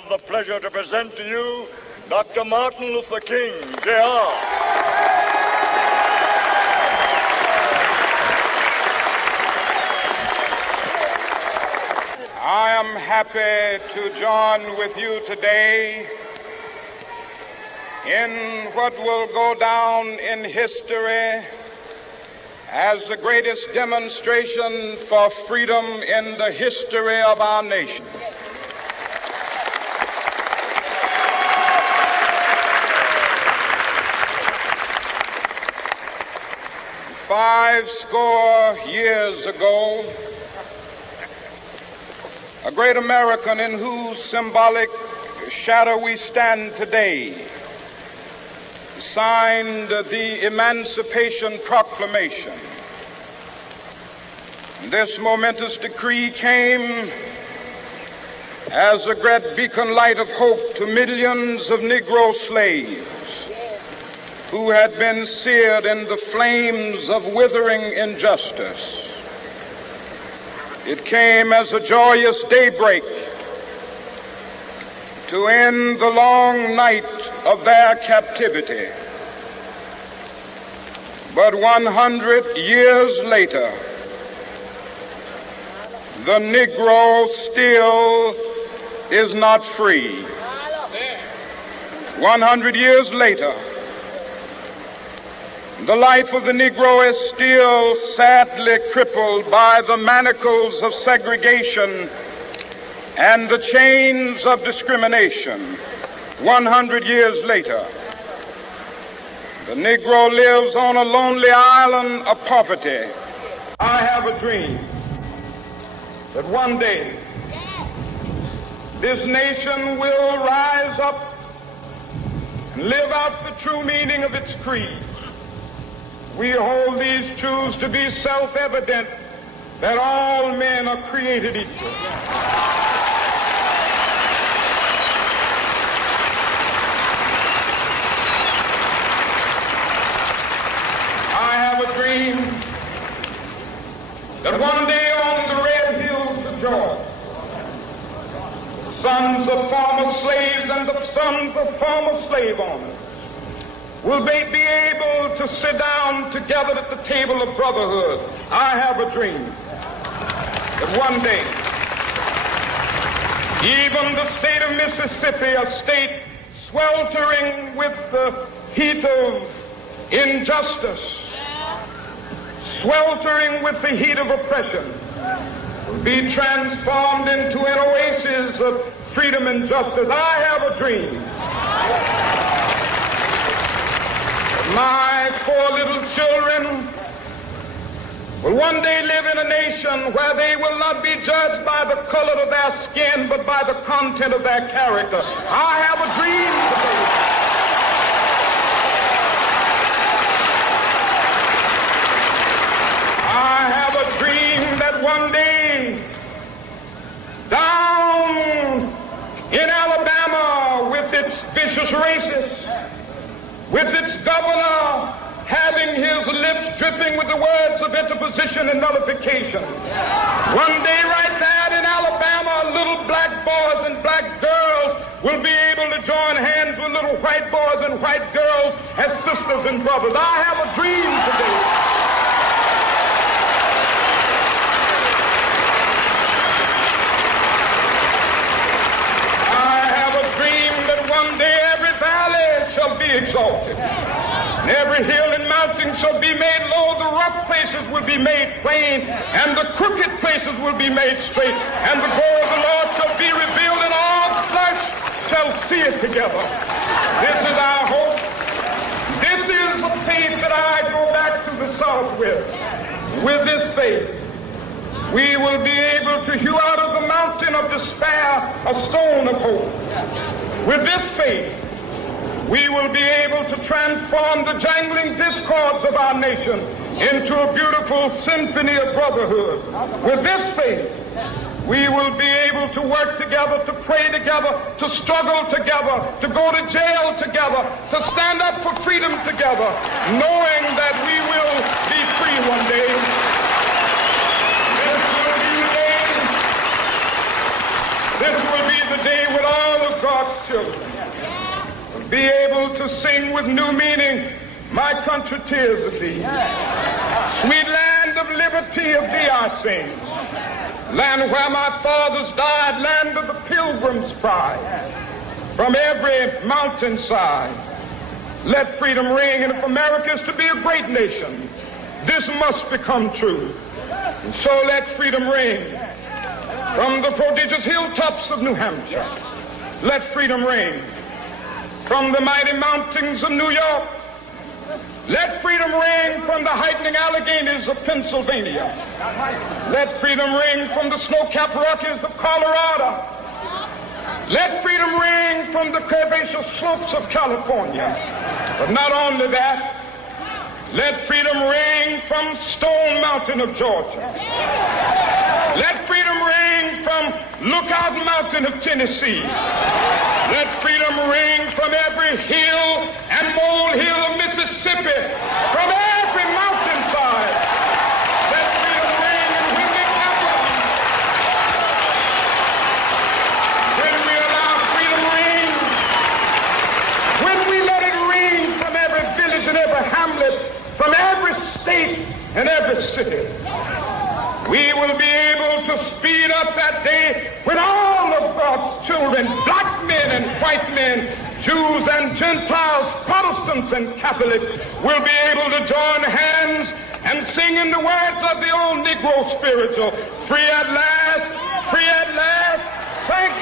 have the pleasure to present to you Dr. Martin Luther King, Jr. I am happy to join with you today in what will go down in history as the greatest demonstration for freedom in the history of our nation. Five score years ago, a great American in whose symbolic shadow we stand today signed the Emancipation Proclamation. This momentous decree came as a great beacon light of hope to millions of Negro slaves who had been seared in the flames of withering injustice. It came as a joyous daybreak to end the long night of their captivity. But 100 years later, the Negro still is not free. 100 years later, the life of the Negro is still sadly crippled by the manacles of segregation and the chains of discrimination. 100 years later, the Negro lives on a lonely island of poverty. I have a dream that one day this nation will rise up and live out the true meaning of its creed. We hold these truths to be self-evident, that all men are created equal. I have a dream that one day on the red hills of Georgia, the sons of former slaves and the sons of former slave owners will they be able to sit down together at the table of brotherhood. I have a dream that one day, even the state of Mississippi, a state sweltering with the heat of injustice, sweltering with the heat of oppression, will be transformed into an oasis of freedom and justice. I have a dream. My four little children will one day live in a nation where they will not be judged by the color of their skin, but by the content of their character. I have a dream today. I have a dream that one day, down in Alabama, with its vicious racists, with its governor having his lips dripping with the words of interposition and nullification. One day right there in Alabama, little black boys and black girls will be able to join hands with little white boys and white girls as sisters and brothers. I have a dream today. I have a dream that one day every valley shall be exalted, and every hill and mountain shall be made low. The rough places will be made plain, and the crooked places will be made straight, and the glory of the Lord shall be revealed, and all flesh shall see it together. This is our hope. This is the faith that I go back to the South with. With this faith, we will be able to hew out of the mountain of despair a stone of hope. With this faith, we will be able to transform the jangling discords of our nation into a beautiful symphony of brotherhood. With this faith, we will be able to work together, to pray together, to struggle together, to go to jail together, to stand up for freedom together, knowing that we will be free one day. This will be the day when all of children will be able to sing with new meaning, my country, tears of thee. Sweet land of liberty, of thee I sing. Land where my fathers died, land of the pilgrim's pride. From every mountainside, let freedom ring. And if America is to be a great nation, this must become true. And so let freedom ring. From the prodigious hilltops of New Hampshire, let freedom ring. From the mighty mountains of New York, let freedom ring. From the heightening Alleghenies of Pennsylvania, let freedom ring. From the snow-capped Rockies of Colorado, let freedom ring. From the curvaceous slopes of California. But not only that, let freedom ring from Stone Mountain of Georgia. Let freedom ring from Lookout Mountain of Tennessee. Let freedom ring from every hill and molehill of Mississippi, from every mountainside. Let freedom ring, and when it happens, when we allow freedom ring, when we let it ring from every village and every hamlet, from every state and every city, we will be able to speed up that day when all of God's children, black men and white men, Jews and Gentiles, Protestants and Catholics, will be able to join hands and sing in the words of the old Negro spiritual, free at last, thank